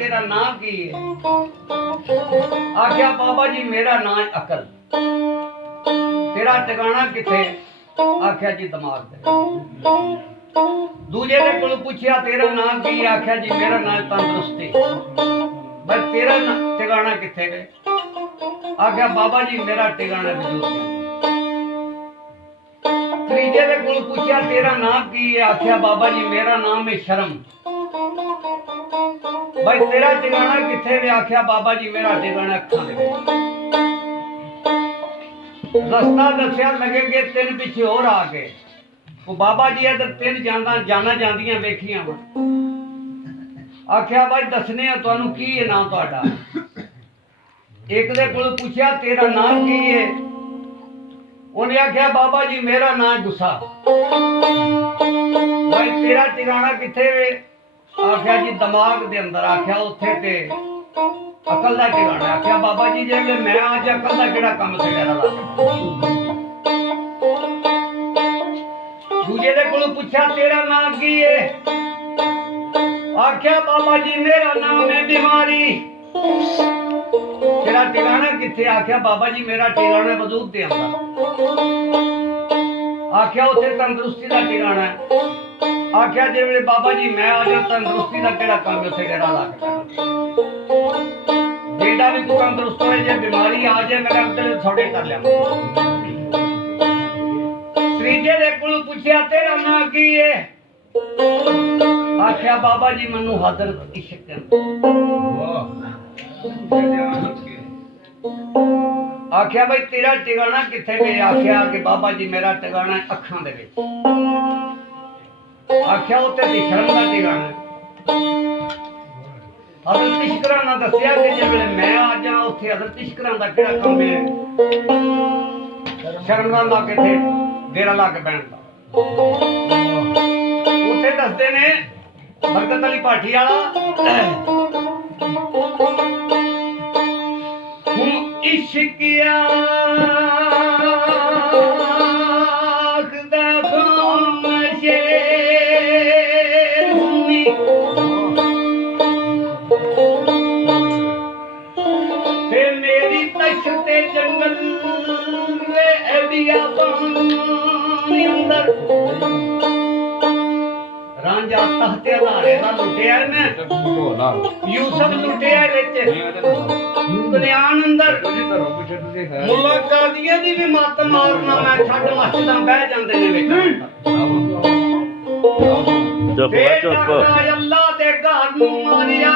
तेरा नाम की है? आख्या बाबा जी मेरा नाम है अकल। तेरा ठिकाना किथे? आख्या जी दिमाग दे। दूजे दे कोल पूछया तेरा नाम की? आख्या जी मेरा नाम तंदुरुस्ती। बस तेरा ठिकाना किथे वे? आख्या बाबा जी मेरा ठिकाना वजूद है। त्रीजे दे कोल पूछया तेरा नाम की है? आख्या बाबा जी मेरा नाम है शर्म। भाई तेरा ठिकाना किथे वे? आख्या बाबा जी मेरा ठिकाना अखां दे विच। रस्ता दस्या लगे कि तीन पिछे होर आ गए। वो बाबा जी इधर तीन जाना जांदियां वेखियां वा। आख्या भाई दसने आ तुहानू की है नाम तुहाडा? एक दे कोल पूछया तेरा नाम की है? उन्हें आख्या बाबा जी मेरा नाम गुस्सा। भाई तेरा ठिकाना किथे वे? आख्या जी दिमाग दे अंदर। आख्या उत्थे ते अकल दा ठिकाना। आख्या बाबा जी जे मैं आज अकल दा केड़ा काम ते मेरा ला। दूजे दे कोल पूछया तेरा नाम की है? आख्या बाबा जी मेरा नाम है बीमारी। तेरा ठिकाना किथे? आख्या बाबा जी मेरा ठिकाना वजूद दे अंदर। आख्या उथे तंदुरुस्ती दा ठिकाना है। आख्या जे मेरे बाबा जी मैं आ जा तंदुरुस्ती दा केड़ा काम उथे मेरा ला के जेड़ा भी तू तंदुरुस्त होए जे बीमारी आ जाए मेरा दिल थोड़े कर लिया। त्रीजे दे कोल पूछया तेरा नाम की है? आख्या बाबा जी मनु हादर इश्क। आख्या भाई तेरा ठिकाना किथे वे? आख्या कि बाबा जी मेरा ठिकाना है अखां दे विच। आख्या उत्ते ते शर्म दा ठिकाना है। हजरत इश्करा ने दस्या कि जिसले मैं आ जा उत्थे हजरत इश्करा दा केड़ा काम है? शर्म दा ला के थे डेरा ला के बैठ दा। उत्थे दसदे ने बरकत अली पाठी वाला इश्किया मेरी तशते जंगल अंदर रांझा तख्ते अधारे दा लुटिया ने यूसुफ लुटिया विच दुनियान अंदर मुल्ला कादियां दी भी मत मारना मैं छड्ड मस्जिदां बह जांदे ने विच चुप अल्लाह दे घर नूं मारिया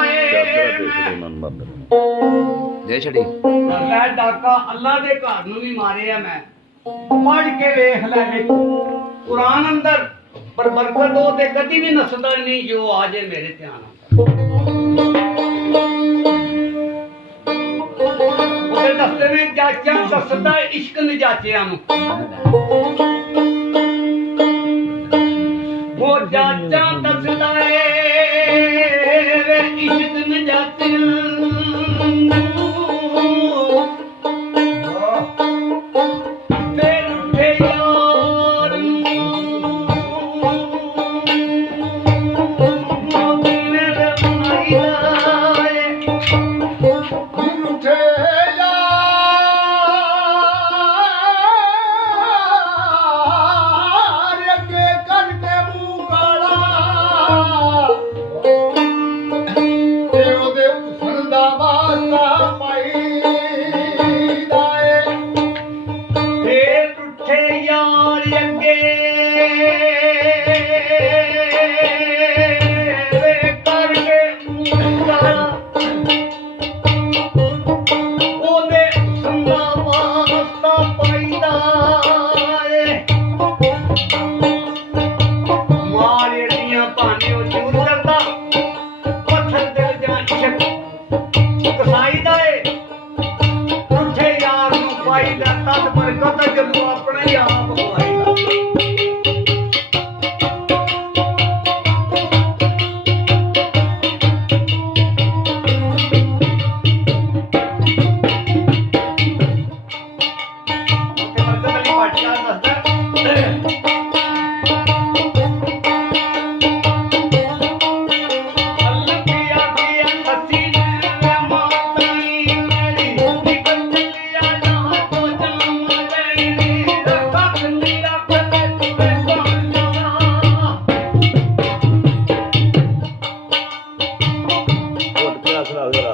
दे छड़ी मैं डाका अल्लाह दे घर नूं भी मारिया। मैं पढ़ के वेख ले विच कुरान अंदर पर बरकत हो ते कदी भी नसदा नहीं जो आ जाए मेरे ध्यान उसे दसते ने जाचा दसदा इश्क न जाचिया वो जाचा दसदा इश्क न जाचिया ਸੁਣਾ ਜਰਾ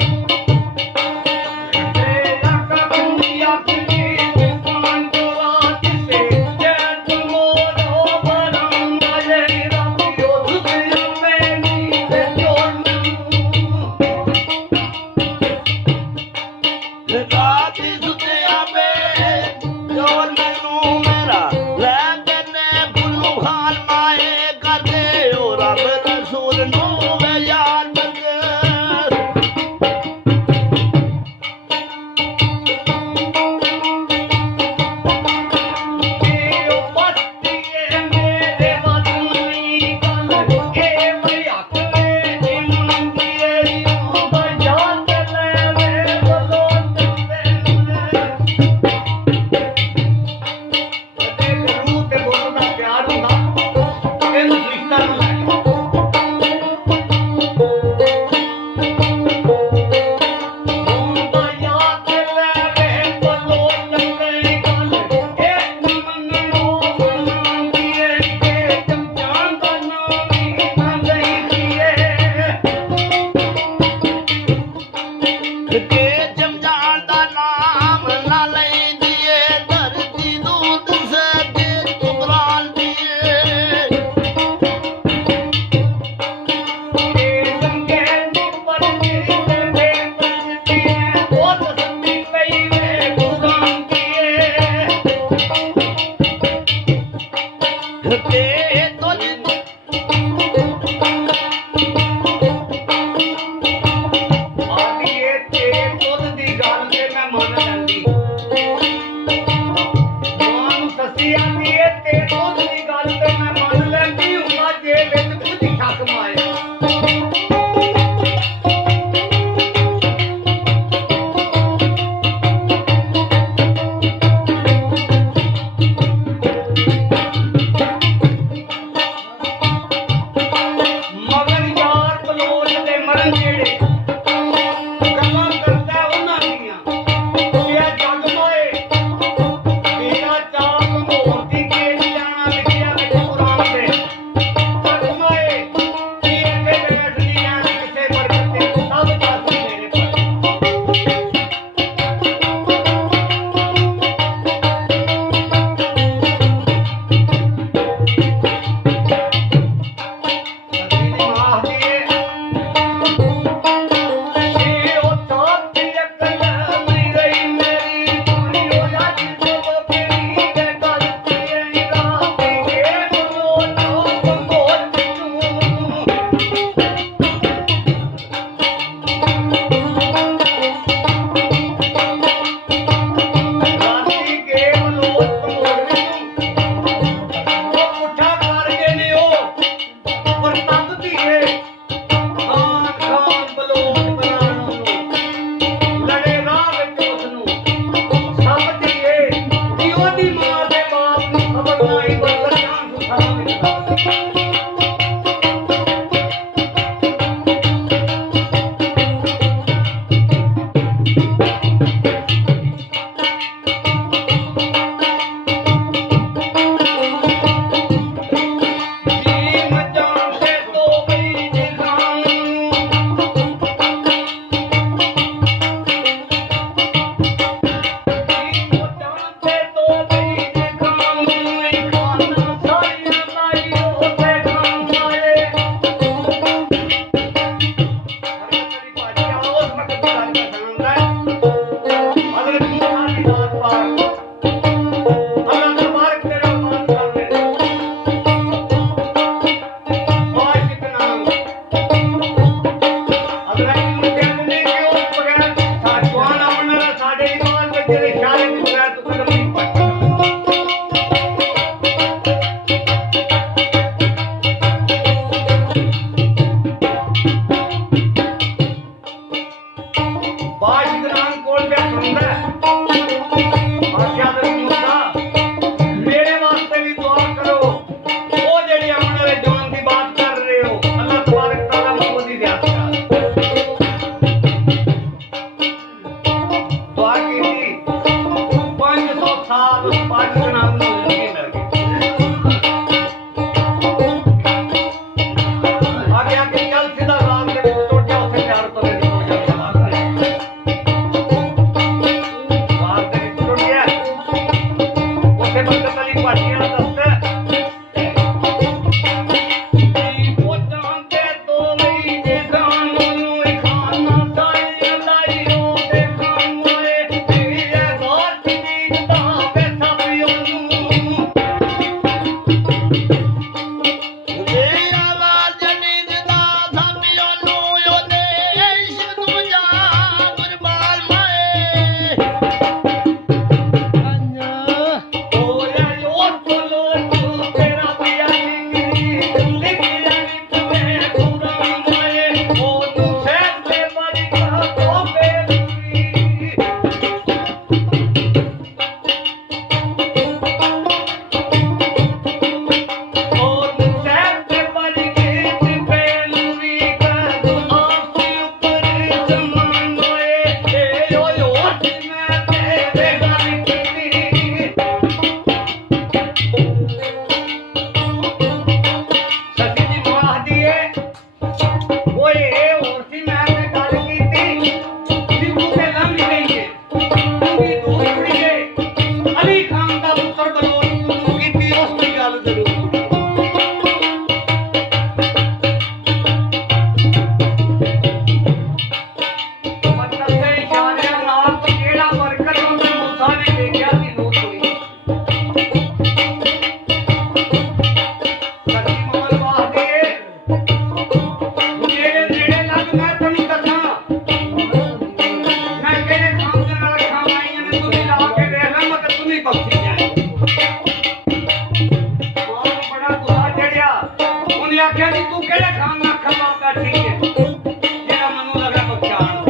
ਪਛਾਣ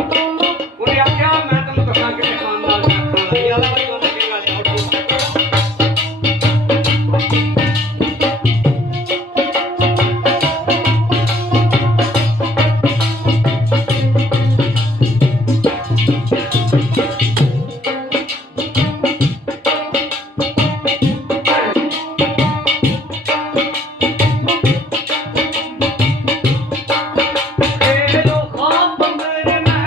ਉਹਨੇ ਆਖਿਆ ਮੈਂ ਤੈਨੂੰ ਦੱਸਾਂ ਕਿ ਖਾਣ ਨਾਲ ਖਾਣਾ ਯਾਲਾ ਵਾਲੀ ਉਹਨੇ ਚੰਗਾ ਲਿਆ ਉੱਠੋ ਇਹ ਲੋ ਖਾਬ ਮੇਰੇ ਮੈਂ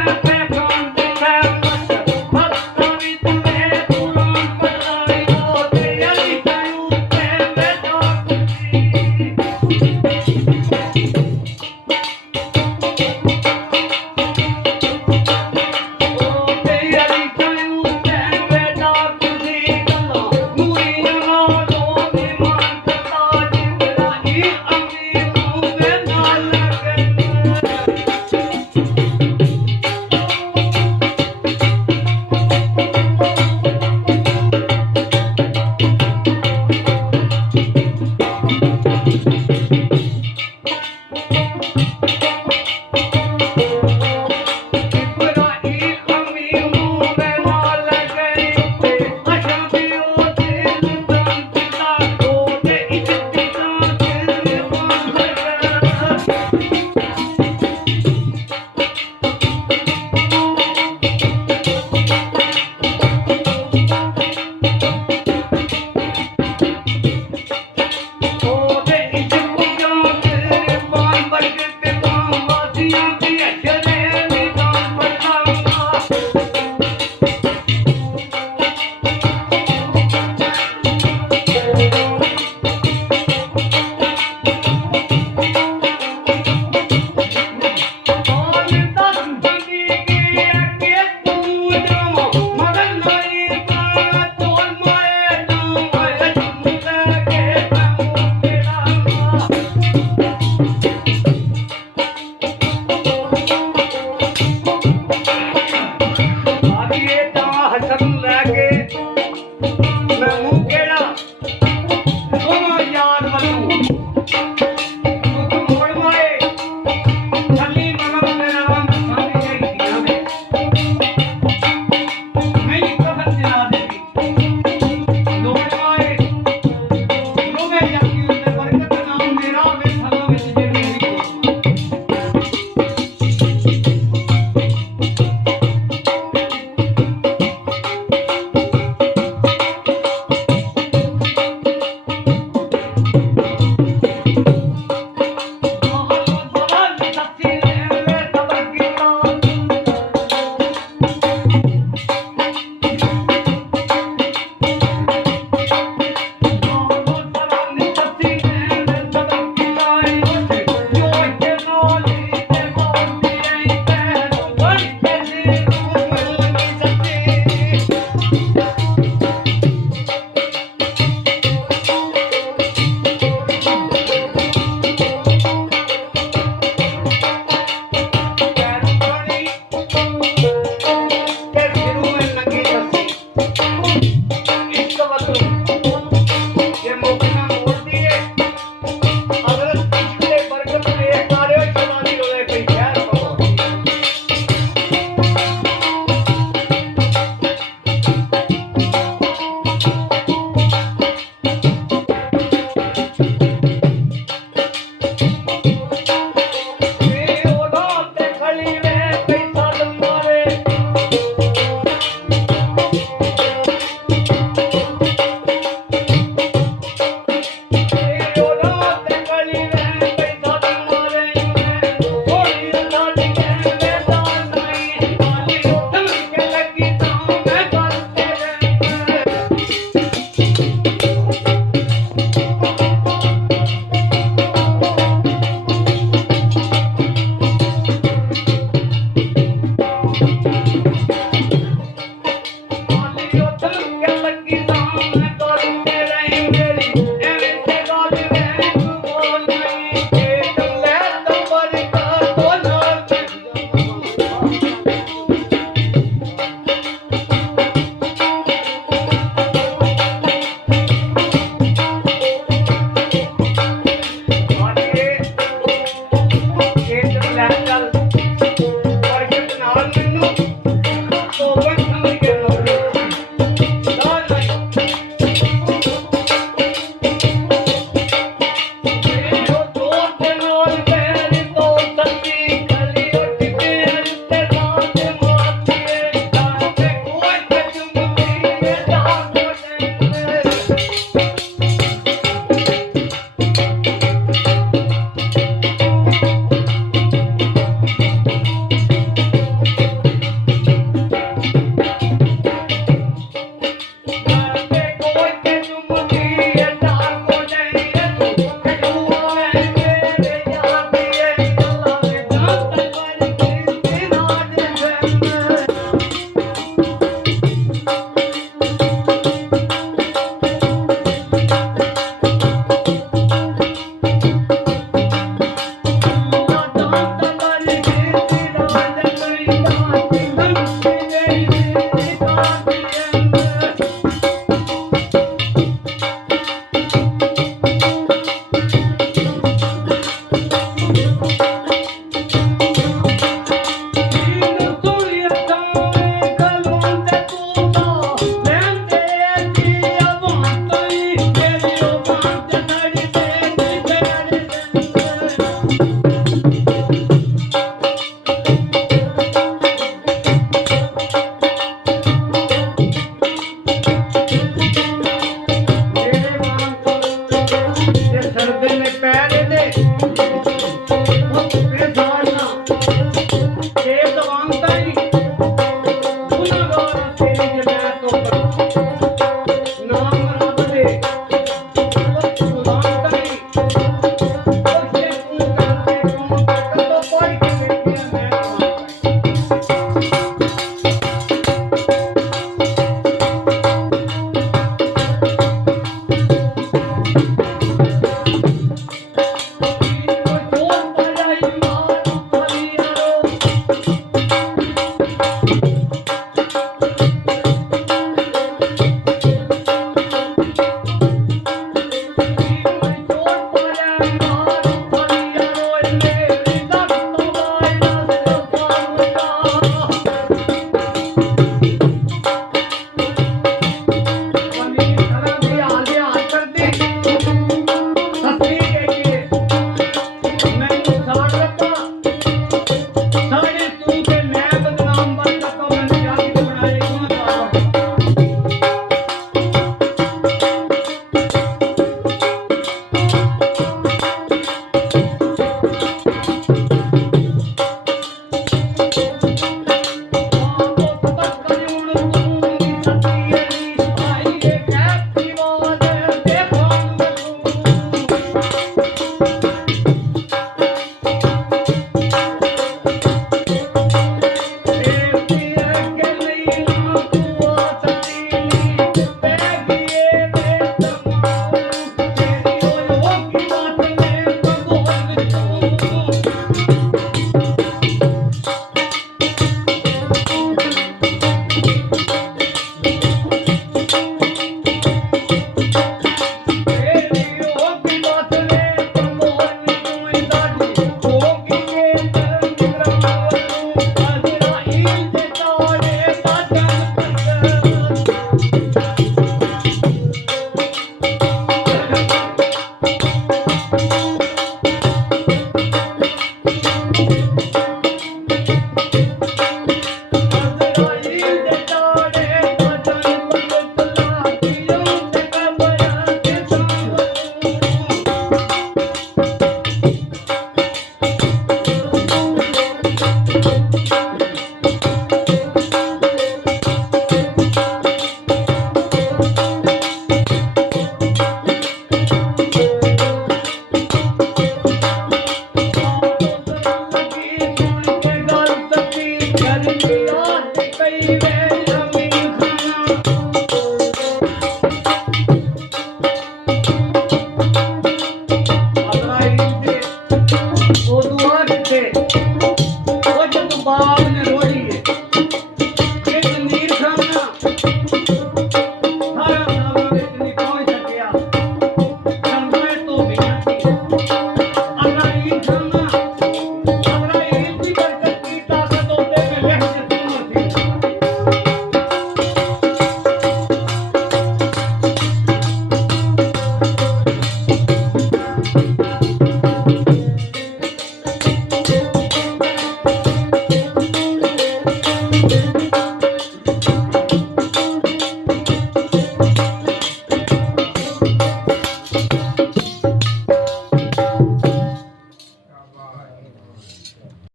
Come on.